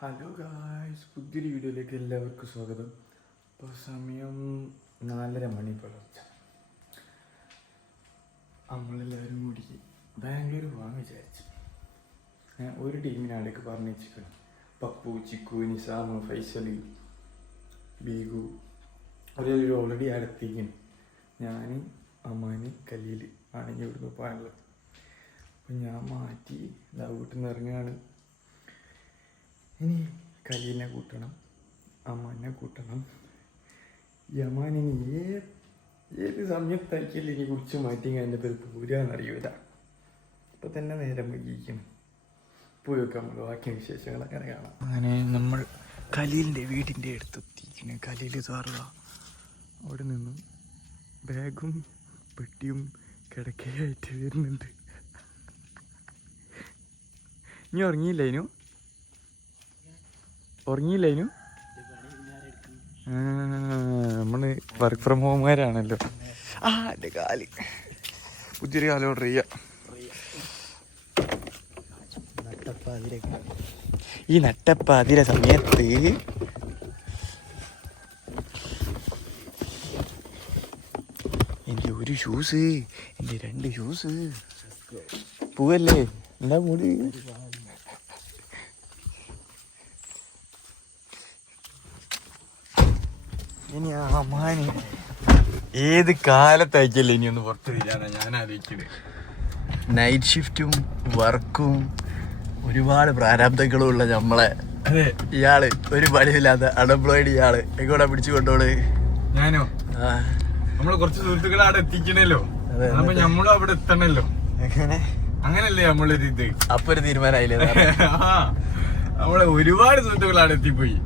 Hello guys, പുതിയൊരു വീഡിയോയിലേക്ക് എല്ലാവർക്കും സ്വാഗതം. ഇപ്പോൾ സമയം 4:30 മണി പുലർച്ചെ. നമ്മളെല്ലാവരും കൂടി ബാംഗ്ലൂർ പോകാൻ വിചാരിച്ചു. ഒരു ടീമിനാടേക്ക് പറഞ്ഞു വെച്ചിരിക്കണം. പപ്പു, ചിക്കു, നിസാം, ഫൈസൽ, ബീഗു അവരെല്ലാവരും ഓൾറെഡി അടുത്തേക്കാണ്. ഞാൻ, അമ്മാന്, കലീൽ ആണ് ഇനി ഇവിടുന്ന് പോകാനുള്ളത്. അപ്പം ഞാൻ മാറ്റി വീട്ടിൽ നിന്ന് ഇറങ്ങുകയാണ്. ഇനി കലീലിനെ കൂട്ടണം, അമ്മാനെ കൂട്ടണം. ഈ അമ്മാനിനി ഏത് സമയത്താക്കിയാലും ഇനി കുറിച്ച് മാറ്റി എൻ്റെ പേര് പൂരാന്നറിയൂല. ഇപ്പം തന്നെ നേരം വൈകിക്കണം. പോയി വെക്കാം, നമ്മൾ ബാക്കി വിശേഷങ്ങൾ അങ്ങനെ കാണാം. അങ്ങനെ നമ്മൾ കലീലിൻ്റെ വീടിൻ്റെ അടുത്തെത്തിയിരിക്കുന്നു. കലീൽ സാറുക അവിടെ നിന്നും ബാഗും പെട്ടിയും കിടക്കയായിട്ട് വരുന്നുണ്ട്. ഇനി ഉറങ്ങിയില്ലേനു? നമ്മള് വർക്ക് ഫ്രം ഹോമുകാരാണല്ലോ. എൻ്റെ കാല് പുതിയൊരു കാലം ഓർഡർ ചെയ്യാം. ഈ നട്ടപ്പാതിര സമയത്ത് എൻ്റെ ഒരു ഷൂസ്, എൻ്റെ 2 ഷൂസ് പോവല്ലേ? എന്താ മൂടി? ഇനി അമ്മാന് ഏത് കാലത്തയച്ചല്ലേ ഇനി ഒന്ന് പുറത്ത് വരികയാണ് ഞാൻ ആലോചിക്കുന്നത്. നൈറ്റ് ഷിഫ്റ്റും വർക്കും ഒരുപാട് പ്രാരാബ്ദങ്ങളും ഉള്ള നമ്മളെ ഇയാള് ഒരു പണിയില്ലാത്ത അൺഎംപ്ലോയിഡ് ഇയാള് എങ്ങോട്ടാ പിടിച്ചു കൊണ്ടോള്? ഞാനോ? നമ്മള് കുറച്ച് സുഹൃത്തുക്കളെ അവിടെ എത്തിക്കണല്ലോ, നമ്മളും അവിടെ എത്തണല്ലോ. അങ്ങനല്ലേ നമ്മളൊരു ഇത്. അപ്പൊ ഒരു തീരുമാനമായില്ലേ? നമ്മളെ ഒരുപാട് സുഹൃത്തുക്കൾ അവിടെ എത്തിപ്പോയി.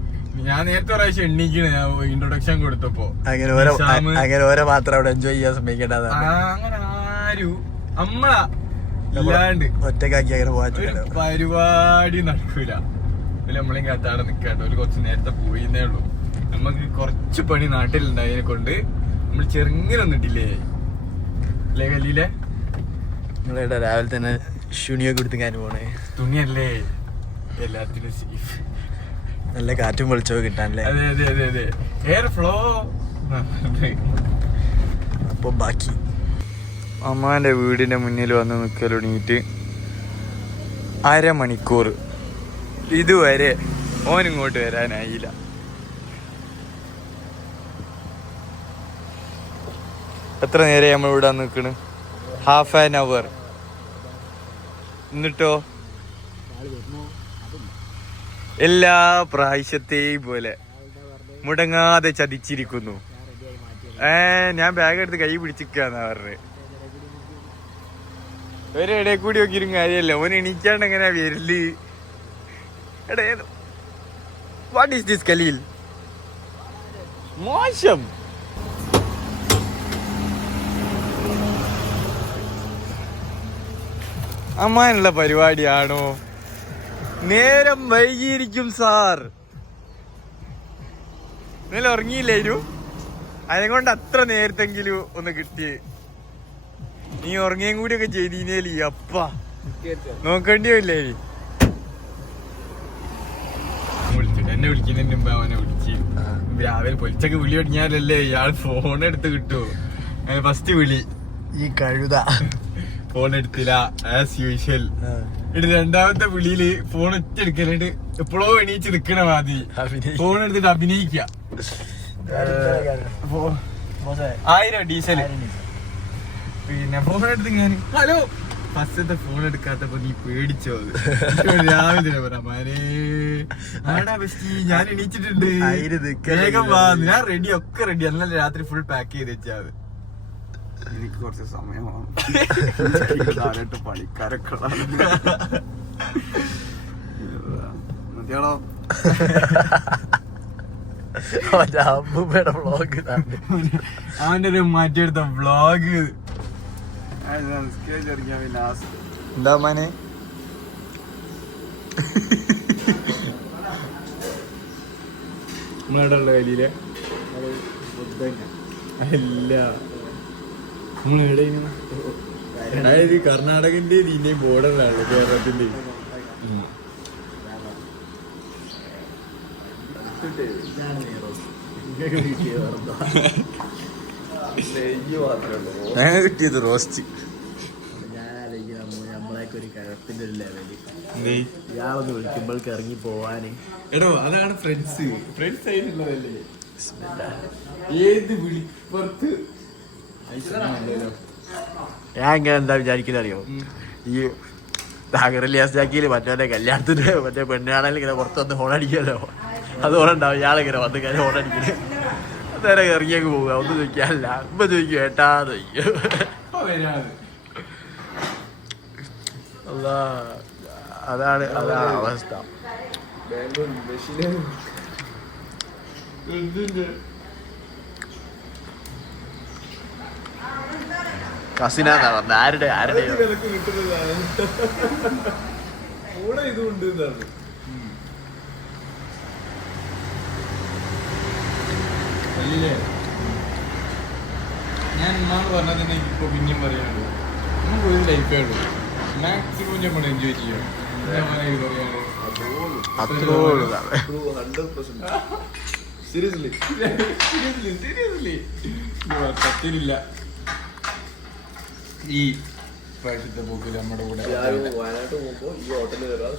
ഞാൻ നേരത്തെ പ്രാവശ്യം എണ്ണീക്കണ്, ഞാൻ ഇൻട്രൊഡക്ഷൻ കൊടുത്തപ്പോ. അങ്ങനെ ഓരോ മാത്രം അവിടെ എൻജോയ് ചെയ്യാൻ ശ്രമിക്കേണ്ട. അങ്ങനെ ആരും നമ്മളാ ഇല്ലാണ്ട് ഒറ്റക്കാക്കി അങ്ങനെ പോകാൻ പരിപാടി നടക്കൂല. നമ്മളെയും കാത്താടെ നിക്കാണ്ട് ഒരു കുറച്ച് നേരത്തെ പോയിന്നേ ഉള്ളൂ. നമുക്ക് കുറച്ച് പണി നാട്ടിലുണ്ടായതിനെ കൊണ്ട് നമ്മൾ ചെറുങ്ങനൊന്നിട്ടില്ലേ അല്ലേ കല്ലിയിലെ? നമ്മളിവിടെ രാവിലെ തന്നെ ശുണിയൊക്കെ കൊടുത്തിക്കാൻ പോണേ. തുണിയല്ലേ എല്ലാത്തിനും സേഫ്. നല്ല കാറ്റും വെളിച്ചവും കിട്ടാനല്ലേ? അതെ എയർ ഫ്ലോ. അപ്പൊ ബാക്കി അമ്മാന്റെ വീടിന്റെ മുന്നിൽ വന്ന് നിൽക്കൽ തുടങ്ങിയിട്ട് അരമണിക്കൂർ ഇതുവരെ ഓനിങ്ങോട്ട് വരാനായില്ല. എത്ര നേരം നമ്മൾ ഇവിടെ നിൽക്കണ്? ½ ആൻ അവർ. എന്നിട്ടോ എല്ലാ പ്രാവശ്യത്തെയും പോലെ മുടങ്ങാതെ ചതിച്ചിരിക്കുന്നു. ഞാൻ ബാഗ് എടുത്ത് കൈ പിടിച്ചിരിക്കാന്നാ പറഞ്ഞത്. ഒരിടയിൽ കൂടി നോക്കിയും കാര്യമല്ല. ഓൻ എണീക്കാണ്ട് എങ്ങനെയാ വരല്? What is this Khalil? മോശം. അമ്മാനുള്ള പരിപാടിയാണോ? നേരം വൈകിയിരിക്കും സാർ. നിങ്ങൾ ഉറങ്ങിയില്ലേനു? അതിനെക്കൊണ്ട് അത്ര നേരത്തെങ്കിലും ഒന്ന് കിട്ടിയേ. നീ ഉറങ്ങിയും കൂടിയൊക്കെ ചെയ്തീനേലി അപ്പ നോക്കേണ്ടിയില്ലേ? എന്നെ വിളിക്കുന്നതിന് മുമ്പ് അവനെ വിളിച്ച് രാവിലെ പൊലിച്ചൊക്കെ വിളി തുടങ്ങിയാലല്ലേ ഇയാൾ ഫോൺ എടുത്ത് കിട്ടുമോ? ഫസ്റ്റ് വിളി ഈ കഴുത ഫോൺ എടുത്തില്ല ആസ് യൂഷ്വൽ. ഇത് രണ്ടാമത്തെ വിളിയില് ഫോൺ ഒറ്റ എടുക്കലുണ്ട്. എപ്പോഴോ എണീച്ച് നിക്കണ മാതി ഫോൺ എടുത്തിട്ട് അഭിനയിക്ക. 1000 ഡീസല്. പിന്നെ ഫോൺ എടുത്ത് ഞാൻ ഹലോ ഫസ്റ്റത്തെ ഫോൺ എടുക്കാത്തപ്പോ നീ പേടിച്ചോ? രാവിലെ പറയാ ആടാ ബെസ്റ്റി ഞാൻ എണീച്ചിട്ടുണ്ട്, വേഗം വാ, ഞാൻ റെഡി, ഒക്കെ റെഡി. അന്നല്ലേ രാത്രി ഫുൾ പാക്ക് ചെയ്ത് വെച്ചാ മതി. എനിക്ക് കുറച്ച് സമയമാണ്, പണിക്കാരൊക്കെ മതിയാളോ. അവന്റെ ഒരു മാറ്റിയെടുത്ത വ്ളോഗ് എന്താ മാനെ? നമ്മളെവിടെ ഉള്ള കലിയിലെ അല്ല നമ്മളെവിടെയാണ്? അതായത് കർണാടകന്റെ ഇന്ത്യയും ബോർഡറിലാണ് കേരളത്തിന്റെ. കിട്ടിയത് റോസ്റ്റ്. നമ്മളൊക്കെ ഒരു കിഴപ്പിന്റെ ഒരു ലെവല് ഇയാളൊന്ന് വിളിക്കുമ്പോൾക്ക് ഇറങ്ങി പോവാന്. എടോ അതാണ് ഫ്രണ്ട്സ് ആയിട്ടുള്ളതല്ലേ. ഏത് വിളിപ്പുറത്ത് ഞാൻ ഇങ്ങനെ എന്താ വിചാരിക്കുന്നത് അറിയോ, ഈ ജാക്കിയിൽ മറ്റേ കല്യാണത്തിന് മറ്റേ പെണ്ണാണെങ്കിൽ ഇങ്ങനെ പുറത്തൊന്ന് ഹോണടിക്കുമല്ലോ, അതുപോലെ ഉണ്ടാവും ഇയാളിങ്ങനെ വന്ന് കാര്യം ഹോണടിക്കുന്നത്. നേരെ ഇറങ്ങിയൊക്കെ പോവുക, ഒന്നും ചോദിക്കാനല്ല. ഇപ്പൊ ചോദിക്കും ഏട്ടാന്ന് ചോദിക്കും. അതാണ് അവസ്ഥ. കസിനാന്നാ പറഞ്ഞ ആരുടെയോ ഞാൻ ഇന്നാണ് പറഞ്ഞതിന് ഇപ്പൊ പിന്നെയും പറയാനുള്ളൂ. നമുക്ക് ഒരു ലൈഫേ ഉള്ളൂ, മാക്സിമം നമ്മൾ എൻജോയ് ചെയ്യാം. സത്യമില്ല. ഈ പ്രാവശ്യത്തെ പോക്കിൽ നമ്മുടെ കൂടെ വയനാട്ട് പോകുമ്പോ ഈ ഹോട്ടലിൽ വരാം.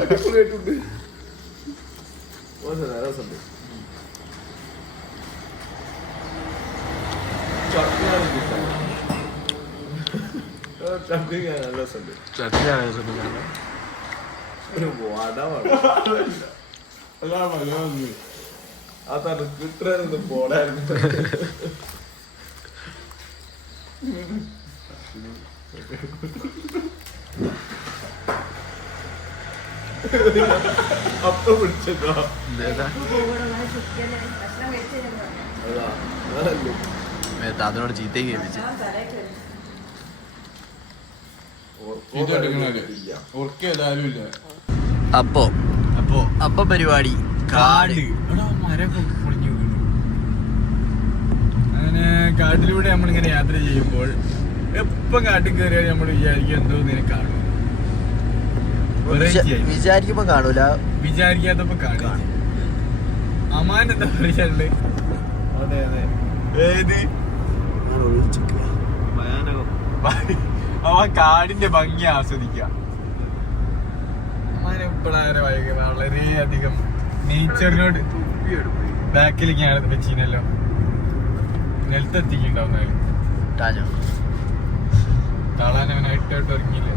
അടിപൊളിയായിട്ടുണ്ട്. അതാണ് കിട്ടുന്നത് പോടായിരുന്നു. അപ്പൊ പിടിച്ചോ അതിനോട് ചീത്തയും കേൾപ്പിച്ചു. അപ്പൊ പരിപാടി കാട്. മരമൊക്കെ പൊളിഞ്ഞു വീണു. അങ്ങനെ കാട്ടിലൂടെ നമ്മളിങ്ങനെ യാത്ര ചെയ്യുമ്പോൾ എപ്പം കാട്ടിൽ കയറിയാൽ നമ്മൾ വിചാരിക്കും എന്തോ നിന്നെ കാണും. വിചാരിക്കുമ്പോ കാണൂല, വിചാരിക്കാത്തപ്പോ കാണും. അമാൻ എന്താ പറയാനുള്ളത്? അതെ അതെ, ഏത് അവൻ കാടിന്റെ ഭംഗി ആസ്വദിക്കാം. അമാൻ ഇപ്പോഴാണ് വളരെയധികം നേച്ചറിനോട് ബാക്കിലേക്ക് ഞാൻ വെച്ചീനല്ലോ. നിലത്തെത്തിക്കുണ്ടാവുന്ന തളാനവനായിട്ട് ഇറങ്ങിയില്ല.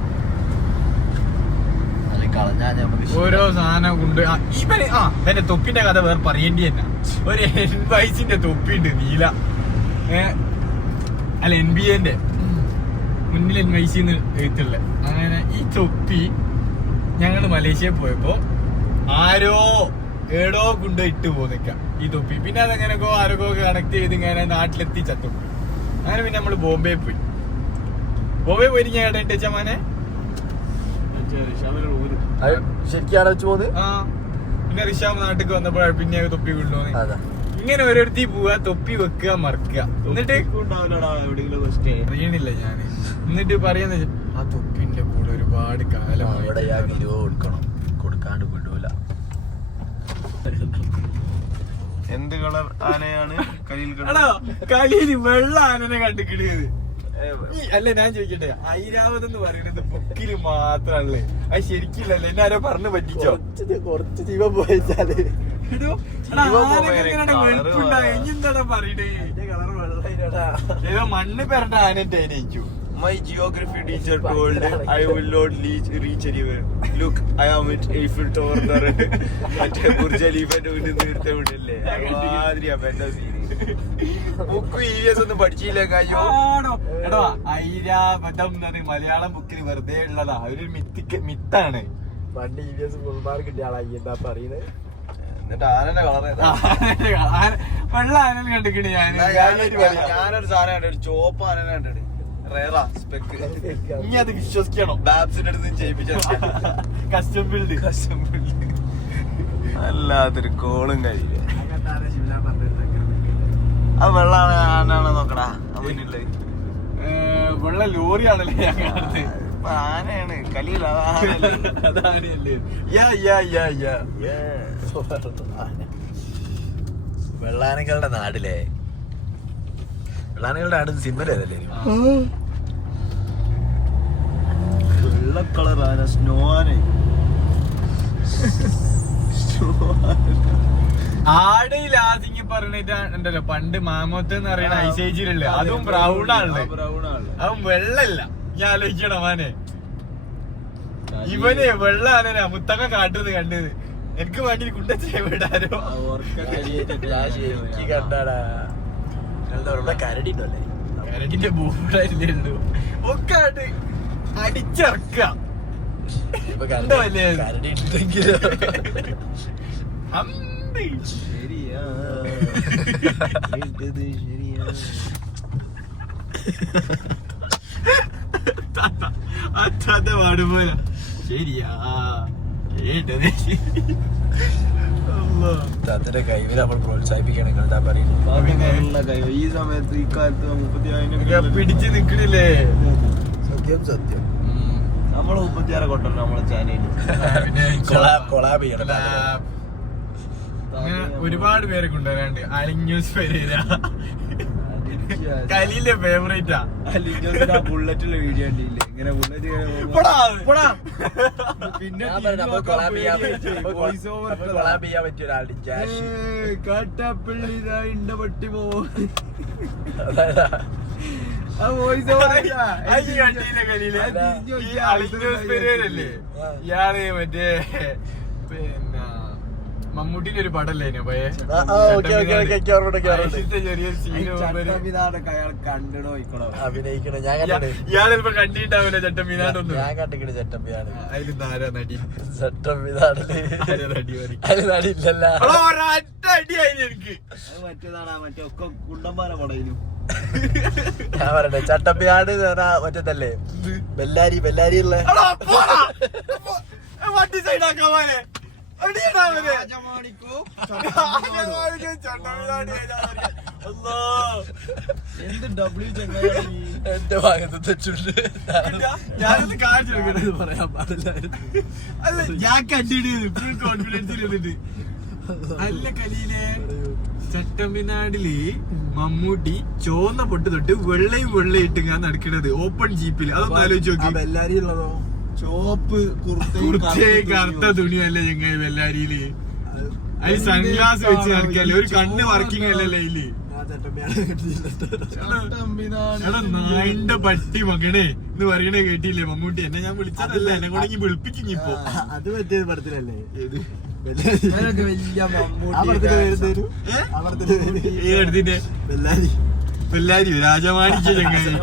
ഓരോ സാധനം കൊണ്ട് ഇവന് എന്റെ തൊപ്പിന്റെ കഥ വേറെ പറയേണ്ടി തന്നെ. ഒരു NYCന്റെ തൊപ്പിണ്ട് നീല, അല്ല NBA മുന്നിൽ NYC എഴുത്തുള്ള. അങ്ങനെ ഈ തൊപ്പി ഞങ്ങൾ മലേഷ്യയിൽ പോയപ്പോ ആരോ ഏടോ കൊണ്ട് ഇട്ട് പോന്നിക്കാം ഈ തൊപ്പി. പിന്നെ അതെങ്ങനെയൊക്കെ ആരൊക്കെ കണക്ട് ചെയ്ത് ഇങ്ങനെ നാട്ടിലെത്തി ചത്തു. അങ്ങനെ പിന്നെ നമ്മള് ബോംബെ പോയി. ബോംബെ പോയിട്ട് ഞാൻ ഏട്ടാ ഇട്ടേച്ചമാനെ ശരിക്കും വെച്ച് പോകുന്നത്. പിന്നെ ഋഷാമ് നാട്ടിലേക്ക് വന്നപ്പോഴാണ് പിന്നെ തൊപ്പി കൊണ്ടുപോകുന്നത്. ഇങ്ങനെ ഓരോരുത്തി പോവാ, തൊപ്പി വെക്കുക, മറക്കുക, എന്നിട്ട് അറിയണില്ല ഞാന്. എന്നിട്ട് പറയുന്നത് ആ തൊപ്പിന്റെ കൂടെ ഒരുപാട് കാലം കൊടുക്കാണ്ട് വിടൂല. എന്ത് കളർ ആനയാണ് കലിയിൽ വെള്ള ആനനെ കണ്ടിക്കിടിയത്? അല്ല ഞാൻ ചോദിക്കട്ടെ, ഐരാവത് എന്ന് പറയുന്നത് ബുക്കില് മാത്രല്ലേ? അത് ശരിക്കില്ലല്ലോ, എന്നെ ആരോ പറഞ്ഞു പറ്റിച്ചോ? കുറച്ച് ജീവ പോയാല് എന്താ പറയണേ? ഏതോ മണ്ണ് പെരണ്ട ആനന്റെ അതിനു. My geography teacher told I will not reach anywhere. Look, I am at Eiffel Tower. മറ്റേ ബുർജ് ഖലീഫന്റെ മുന്നിൽ നിർത്താൻ വിടില്ലേ? ബുക്ക് EVS ഒന്നും പഠിച്ചില്ല. എടോ ഐരാവതം മലയാളം ബുക്കിൽ വെറുതെ ഉള്ളതാ, ഒരു മിത്താണ്. പണ്ട് EVS ഫുൾ മാർക്ക് കിട്ടിയ ആളായി എന്താ പറയുന്നത്? എന്നിട്ട് ആനന്റെ കളർ വെള്ള ആനനെ കണ്ടിക്കണേ ഞാൻ. ഞാനൊരു സാധനം കണ്ടു, ഒരു ചോപ്പ് ആനനെ കണ്ടിട്ട് ഇനി അത് വിശ്വസിക്കണോ? ബാബ്സിന്റെ അടുത്ത് ചെയ്യിപ്പിച്ച കസ്റ്റം ബിൽഡ് അല്ലാത്തൊരു കോളും കഴിയില്ല. ആ വെള്ള ആനാണോ നോക്കടാ. വെള്ള ലോറിയാണല്ലേ ഞാൻ കാണുന്നത്. ആനയാണ് കലിയില അതാനല്ലേ വെള്ളാനകളുടെ നാടിലെ വെള്ളാനകളുടെ നാട് സിമ്മലേതല്ലേ വെള്ള കളർ ആന സ്നോ ആന ആടയിലാതിങ്ങി പറഞ്ഞിട്ടുണ്ടല്ലോ പണ്ട് മാമോത്ത് എന്ന് പറയുന്ന ഐസേജിലുള്ള അതും ബ്രൗൺ ആണല്ലേ അതും വെള്ളല്ല ഞാൻ ആലോചിക്കണ മാനെ ഇവന് വെള്ള ആനനാ മുത്തങ്ങ കാട്ടുന്നത് കണ്ടത് എനിക്ക് വേണ്ടി കുണ്ടച്ചേ വിടാനോ കണ്ടാടാ കരടിണ്ടല്ലേ കരടിന്റെ ബൂടായില്ലേ ഉള്ളൂ ഒക്കെ ആയിട്ട് അടിച്ചിറക്കുക എന്താ വലിയ കരടി ഉണ്ടെങ്കിൽ ശരിയാ ശരിയാ അച്ഛാത്ത പാടുപോലെ ശരിയാ കേട്ടത് താത്തന്റെ കൈവിൽ നമ്മൾ പ്രോത്സാഹിപ്പിക്കണം നിങ്ങൾ എന്താ പറയുന്നത് ഈ സമയത്ത് ഈ കാലത്ത് 36 പിടിച്ച് നിക്കണില്ലേ സത്യം സത്യം നമ്മളെ 36 കൊണ്ടല്ലോ നമ്മളെ ചാനലിൽ കൊളാബ് ചെയ്യണം അങ്ങനെ ഒരുപാട് പേരെ കൊണ്ടുവരാണ്ട് അലിന്യൂസ് പെരേര കലിയിലെ ഫേവറേറ്റാ ബുള്ളറ്റിലെ വീഡിയോ ഉണ്ടില്ലേ ഇങ്ങനെ ബുള്ളറ്റ് പിന്നെ കൊളാബ് ചെയ്യാൻ പറ്റിയ ഒരാളുടെ കാട്ടാപ്പള്ളി ഇണ്ട പട്ടി പോവോ പെരേരല്ലേ ഇയാള് മറ്റേ പിന്നെ മമ്മൂട്ടിന്റെ ഒരു പടല്ലേ ചെറിയൊരു സീന് അഭിനയിക്കണം ഞാൻ ഇയാളിപ്പോ കണ്ടിട്ടുണ്ടാവില്ല ചട്ടമ്പീനാടൊന്നും ഞാൻ കണ്ടിക്കണ ചട്ടമ്പിയാണ് അതിൽ ആരാ നടി ചട്ടമ്പിനാടില് നടിയില്ലല്ല ഒരൊറ്റ അടിയായി എനിക്ക് മറ്റേതാണ് മറ്റേ ഒക്കെ കുണ്ടമ്പാല പടയിലും ഞാൻ പറയട്ടെ ചട്ടമ്പിനാട് മറ്റേതല്ലേ ബെല്ലാരി ഉള്ള വണ്ടി സൈഡാക്കാനെ എന്ത് ഡബ്ല്യു എന്റെ ഭാഗത്ത് തെറ്റുണ്ട് ഞാനത് കാണിച്ചെടുക്കണത് പറയാൻ പാടില്ലായിരുന്നു അല്ല ഞാൻ കണ്ടിട്ട് ഫുൾ കോൺഫിഡൻസ് ഇരുന്നിട്ട് അല്ല കലിയിലെ ചട്ടമ്പിനാടില് മമ്മൂട്ടി ചോന്ന പൊട്ട് തൊട്ട് വെള്ളയിട്ട് ഞാൻ നടക്കണത് ഓപ്പൺ ജീപ്പിൽ അതൊന്നും ആലോചിച്ച് നോക്കി ബെല്ലാരി ഉള്ളതോ ചോപ്പ് കറുത്ത തുണിയല്ലേ ചെങ്ങായി വെല്ലാരിയില് അത് സൺഗ്ലാസ് വെച്ച് നടക്കല്ലേ ഒരു കണ്ണ് വർക്കിംഗ് അല്ലല്ലേ ഇതില് നായിന്റെ പട്ടി മകണേ എന്ന് പറയണേ കേട്ടില്ലേ മമ്മൂട്ടി എന്നെ ഞാൻ വിളിച്ചതല്ല എന്നെ കൂടെ വിളിപ്പിക്കിപ്പോ അത് പറ്റിയത് പടത്തിലല്ലേ ഏടത്തിന്റെ വെല്ലാരി രാജമാണിച്ച ചെങ്ങായി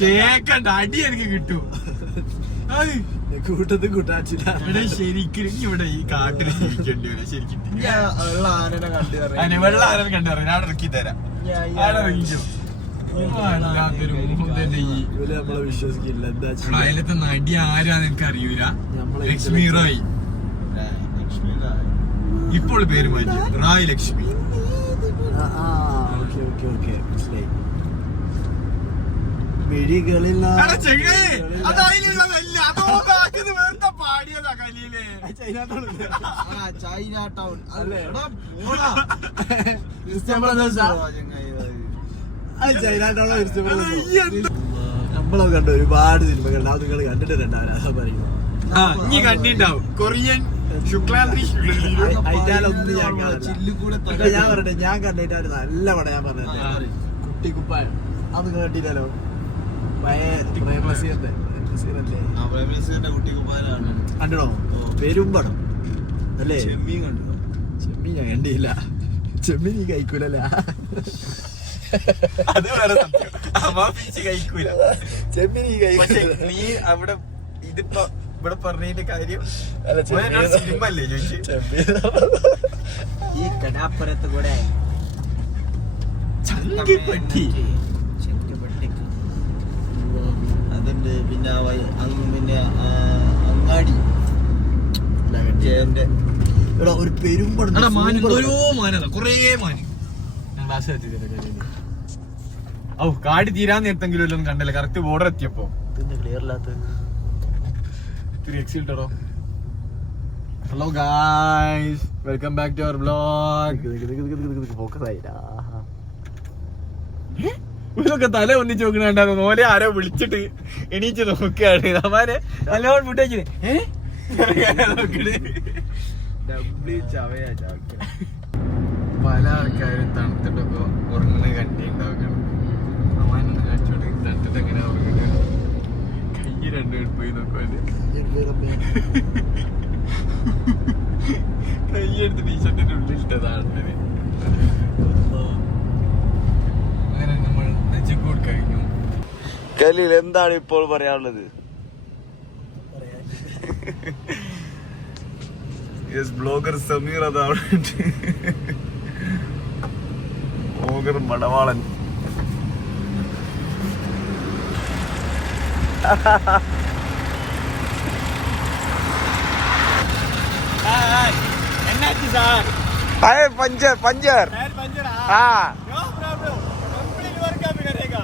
കേക്കണ്ട അടി എനിക്ക് കിട്ടും കൂട്ടത്തിൽ കൂട്ടാച്ചില്ല ഇവിടെ ശരിക്കും ഇവിടെ ഈ കാട്ടിൽ ജീവിക്കേണ്ടി വരും ശരിക്കും ആനനെ കണ്ടു വെള്ള ആരും കണ്ടറിയാം ഞാൻ ഇറക്കി തരാം ആടെ ഇറങ്ങിച്ചോ അല്ലാത്തൊരു ഇവര് നമ്മളെ വിശ്വസിക്കില്ല എന്താ അതിലത്തെ നടി ആരാന്ന് എനിക്ക് അറിയൂല ലക്ഷ്മി റോയ് ഇപ്പോൾ പേര് മാറ്റി റായ് ലക്ഷ്മി മനസ്സിലായി മിഴികളിൽ ചൈന ടൗൺ നമ്മളൊക്കെ കണ്ടു ഒരുപാട് സിനിമകൾ അത് നിങ്ങൾ കണ്ടിട്ടുണ്ടാവില്ല അതാ പറയുന്നത് ഇനി കണ്ടിണ്ടാവും കൊറിയൻ ശുക്ലാന്ത്രി അതിലൊന്നും ഞാൻ ഞാൻ പറയട്ടെ ഞാൻ കണ്ടിട്ടാണ് നല്ല പടം ഞാൻ പറഞ്ഞത് കുട്ടിക്കുപ്പായം അത് കണ്ടില്ലല്ലോ കണ്ടോ പെരും പടം അല്ലേ ചെമ്മീൻ കണ്ടു ചെമ്മീൻ ഞാൻ കണ്ടില്ല ചെമ്മീൻ നീ കഴിക്കൂലല്ല അത് വേറെ കഴിക്കൂല ചെമ്മീൻ നീ കഴിക്കൂല നീ അവിടെ ഇതിപ്പോ ഇവിടെ പറഞ്ഞതിന്റെ കാര്യം സിനിമ അല്ലേ ചോദിച്ചു ഈ കടാപ്പുറത്ത് കൂടെ ചങ്കിപ്പെട്ടി അതുണ്ട് പിന്നെ പിന്നെ അങ്ങാടി ഒരു പെരുമ്പടം ഓരോ മാനത കൊറേ മാന് ഞാൻ ക്ലാസ് ഓ കാടി തീരാൻ നേരത്തെങ്കിലും ഒന്നും കണ്ടല്ലേ കറക്റ്റ് ബോർഡർ എത്തിയപ്പോ ക്ലിയർ ഇല്ലാത്ത ഇട്ടോ. Hello guys, welcome back to our vlog. ഇതൊക്കെ തല ഒന്നിച്ച് നോക്കണുണ്ടായിരുന്നു. ഓലെ ആരോ വിളിച്ചിട്ട് എണീച്ച് നോക്കുകയാണ്. അമ്മാരെ നല്ലോണം ഫുഡ് കഴിച്ചത് പല ആൾക്കാരും തണുത്തിട്ടൊക്കെ ഉറങ്ങുന്ന കണ്ടിട്ടുണ്ടാവുകയാണ്. അമ്മാനൊന്ന് കഴിച്ചോണ്ട് തണുത്തിട്ട് എങ്ങനെ ഉറങ്ങുന്നത് കൈ രണ്ടുപേർ പോയി നോക്കുവാല് കൈയെടുത്ത് ടീഷർട്ടിന്റെ ഉള്ളിലിട്ടതാണ്. അങ്ങനെ നമ്മൾ നെഞ്ചിക്കൂട് കഴിഞ്ഞു. കലിൽ എന്താണ് ഇപ്പോൾ പറയാനുള്ളത്? ബ്ലോഗർ സമീർ അതാണ്, ബ്ലോഗർ മടവാളൻ. என்னாச்சு sir? Tyre puncture puncture. Tyre puncture? हाँ नो प्रॉब्लम, कंप्लीट वर्क अभी करेगा.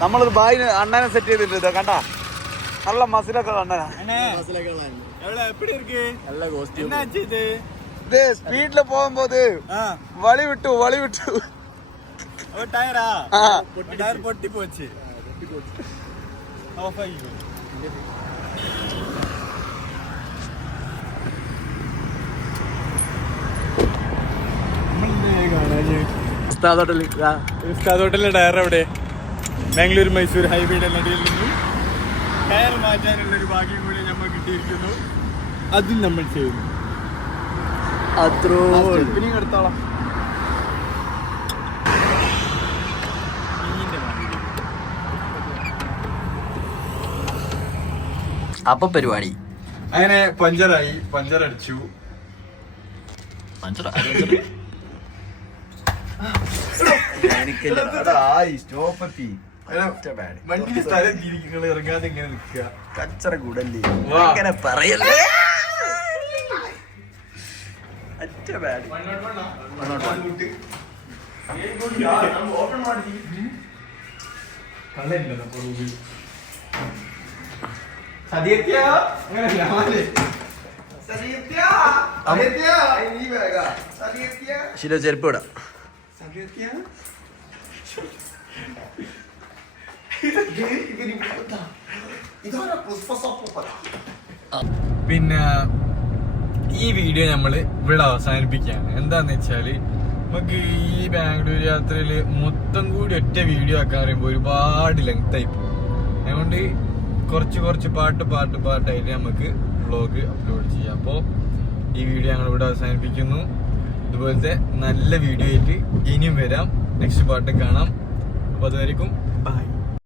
നമ്മളൊരു ബായിന് അണ്ണനെ സെറ്റ് ചെയ്തിട്ടുണ്ട്. കണ്ട നല്ല മസിലൊക്കെ അണ്ണനാ. அண்ணே எவ்வளவு எப்படி இருக்கு? നല്ല കോസ്റ്റ്യൂം. என்னாச்சு இது? ഇത് സ്പീഡില് പോകുമ്പോത് വളി വിട്ടു വളി വിട്ടു. ஒரு டயரா? ആ டயர் பொட்டி போச்சு. ஆஃப் ஆகிக்கோ. ഹോട്ടലിലെ ടയർ എവിടെ? ബാംഗ്ലൂർ മൈസൂർ ഹൈവേയുടെ നടുവിൽ നിന്നും ടയർ മാറ്റാനുള്ള ഒരു ഭാഗ്യം കൂടി നമ്മൾ കിട്ടിയിരിക്കുന്നു. അതും നമ്മൾ ചെയ്യുന്നു. അത്രോ പിന്നെ എടുത്തോളാം. അപ്പൊ പരിപാടി അങ്ങനെ പഞ്ചറായി, പഞ്ചർ അടിച്ചു. വണ്ടി സ്ഥലം തിരിക്കുക ഇറങ്ങാതെ ഇങ്ങനെ നിൽക്കുക. കച്ചറ കൂടല്ലേ വാ. അങ്ങനെ പറയല്ലേ. അറ്റ ബാഡ്. ശരി ചെരുപ്പ് ഇടാം. പിന്നെ ഈ വീഡിയോ നമ്മള് ഇവിടെ അവസാനിപ്പിക്കുകയാണ്. എന്താന്ന് വെച്ചാല് നമുക്ക് ഈ ബാംഗ്ലൂർ യാത്രയില് മൊത്തം കൂടി ഒറ്റ വീഡിയോ ആക്കാൻ പറയുമ്പോൾ ഒരുപാട് ലെങ്ത് ആയി പോകും. അതുകൊണ്ട് കുറച്ച് പാട്ടായിട്ട് നമുക്ക് വ്ളോഗ് അപ്ലോഡ് ചെയ്യാം. അപ്പോൾ ഈ വീഡിയോ ഞങ്ങൾ ഇവിടെ അവസാനിപ്പിക്കുന്നു. ഇതുപോലത്തെ നല്ല വീഡിയോ ആയിട്ട് ഇനിയും വരാം. നെക്സ്റ്റ് പാട്ട് കാണാം. അപ്പോൾ അതുവരെക്കും ബൈ.